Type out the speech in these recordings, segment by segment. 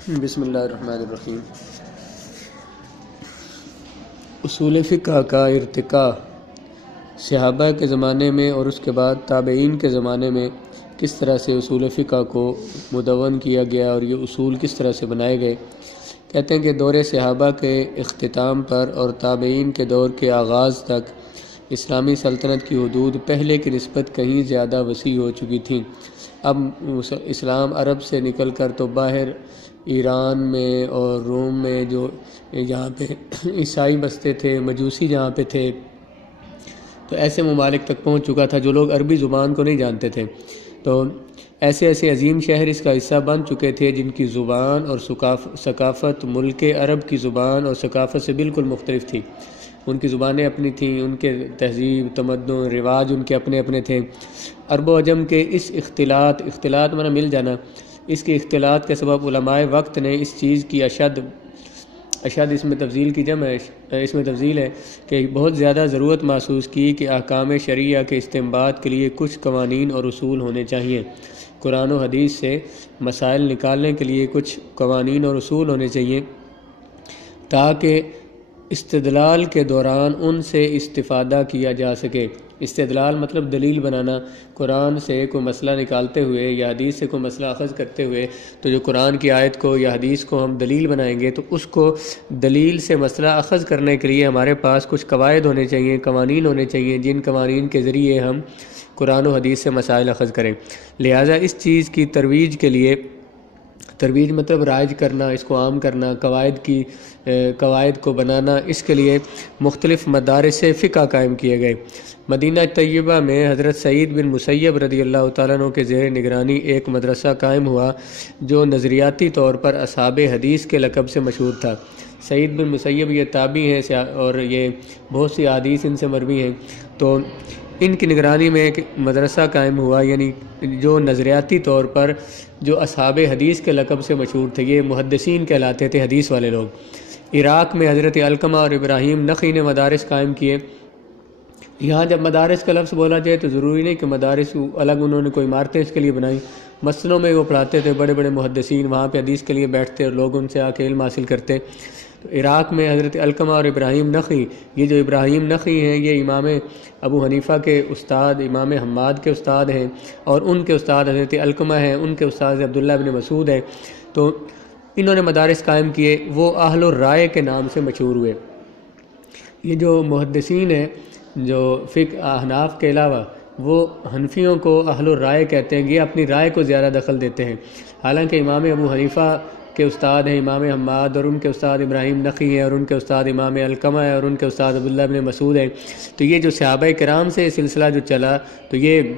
بسم اللہ الرحمن الرحیم۔ اصول فقہ کا ارتقاء صحابہ کے زمانے میں اور اس کے بعد تابعین کے زمانے میں کس طرح سے اصول فقہ کو مدون کیا گیا اور یہ اصول کس طرح سے بنائے گئے۔ کہتے ہیں کہ دور صحابہ کے اختتام پر اور تابعین کے دور کے آغاز تک اسلامی سلطنت کی حدود پہلے کی نسبت کہیں زیادہ وسیع ہو چکی تھیں۔ اب اسلام عرب سے نکل کر تو باہر ایران میں اور روم میں جو جہاں پہ عیسائی بستے تھے، مجوسی جہاں پہ تھے، تو ایسے ممالک تک پہنچ چکا تھا جو لوگ عربی زبان کو نہیں جانتے تھے۔ تو ایسے عظیم شہر اس کا حصہ بن چکے تھے جن کی زبان اور ثقافت ملک عرب کی زبان اور ثقافت سے بالکل مختلف تھی۔ ان کی زبانیں اپنی تھیں، ان کے تہذیب، تمدن، رواج ان کے اپنے اپنے تھے۔ عرب و عجم کے اس اختلاط معنی مل جانا، اس کے اختلاط کے سبب علماء وقت نے اس چیز کی اشد اس میں تفضیل کی جمع ہے، اس میں تفضیل ہے کہ بہت زیادہ ضرورت محسوس کی کہ احکام شرعیہ کے استنباط کے لیے کچھ قوانین اور اصول ہونے چاہیے۔ قرآن و حدیث سے مسائل نکالنے کے لیے کچھ قوانین اور اصول ہونے چاہیے تاکہ استدلال کے دوران ان سے استفادہ کیا جا سکے۔ استدلال مطلب دلیل بنانا۔ قرآن سے کوئی مسئلہ نکالتے ہوئے یا حدیث سے کوئی مسئلہ اخذ کرتے ہوئے تو جو قرآن کی آیت کو یا حدیث کو ہم دلیل بنائیں گے تو اس کو دلیل سے مسئلہ اخذ کرنے کے لیے ہمارے پاس کچھ قواعد ہونے چاہیے، قوانین ہونے چاہیے، جن قوانین کے ذریعے ہم قرآن و حدیث سے مسائل اخذ کریں۔ لہٰذا اس چیز کی ترویج کے لیے، ترویج مطلب رائج کرنا، اس کو عام کرنا، قواعد کو بنانا، اس کے لیے مختلف مدارس فقہ قائم کیے گئے۔ مدینہ طیبہ میں حضرت سعید بن مسیب رضی اللہ تعالیٰ عنہ کے زیر نگرانی ایک مدرسہ قائم ہوا جو نظریاتی طور پر اصحاب حدیث کے لقب سے مشہور تھا۔ سعید بن مسیب یہ تابعی ہیں اور یہ بہت سی احادیث ان سے مروی ہیں، تو ان کی نگرانی میں ایک مدرسہ قائم ہوا، یعنی جو نظریاتی طور پر جو اصحاب حدیث کے لقب سے مشہور تھے، یہ محدثین کہلاتے تھے، حدیث والے لوگ۔ عراق میں حضرت علقمہ اور ابراہیم نخعی نے مدارس قائم کیے۔ یہاں جب مدارس کا لفظ بولا جائے تو ضروری نہیں کہ مدارس الگ انہوں نے کوئی عمارتیں اس کے لیے بنائیں، مسجدوں میں وہ پڑھاتے تھے، بڑے بڑے محدثین وہاں پہ حدیث کے لیے بیٹھتے اور لوگ ان سے آ کے علم حاصل کرتے۔ تو عراق میں حضرت علقمہ اور ابراہیم نخعی، یہ جو ابراہیم نخعی ہیں یہ امام ابو حنیفہ کے استاد، امام حماد کے استاد ہیں، اور ان کے استاد حضرت علقمہ ہیں، ان کے استاد عبداللہ بن مسعود ہیں۔ تو انہوں نے مدارس قائم کیے، وہ اہل الرائے کے نام سے مشہور ہوئے۔ یہ جو محدثین ہیں جو فقہ احناف کے علاوہ، وہ حنفیوں کو اہل الرائے کہتے ہیں، یہ اپنی رائے کو زیادہ دخل دیتے ہیں، حالانکہ امام ابو حنیفہ کے استاد ہیں امام حماد، اور ان کے استاد ابراہیم نخعی ہیں، اور ان کے استاد امام علقمہ ہیں، اور ان کے استاد عبداللہ بن مسعود ہیں۔ تو یہ جو صحابہ کرام سے سلسلہ جو چلا تو یہ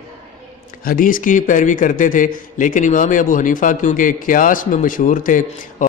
حدیث کی پیروی کرتے تھے، لیکن امام ابو حنیفہ کیونکہ قیاس میں مشہور تھے اور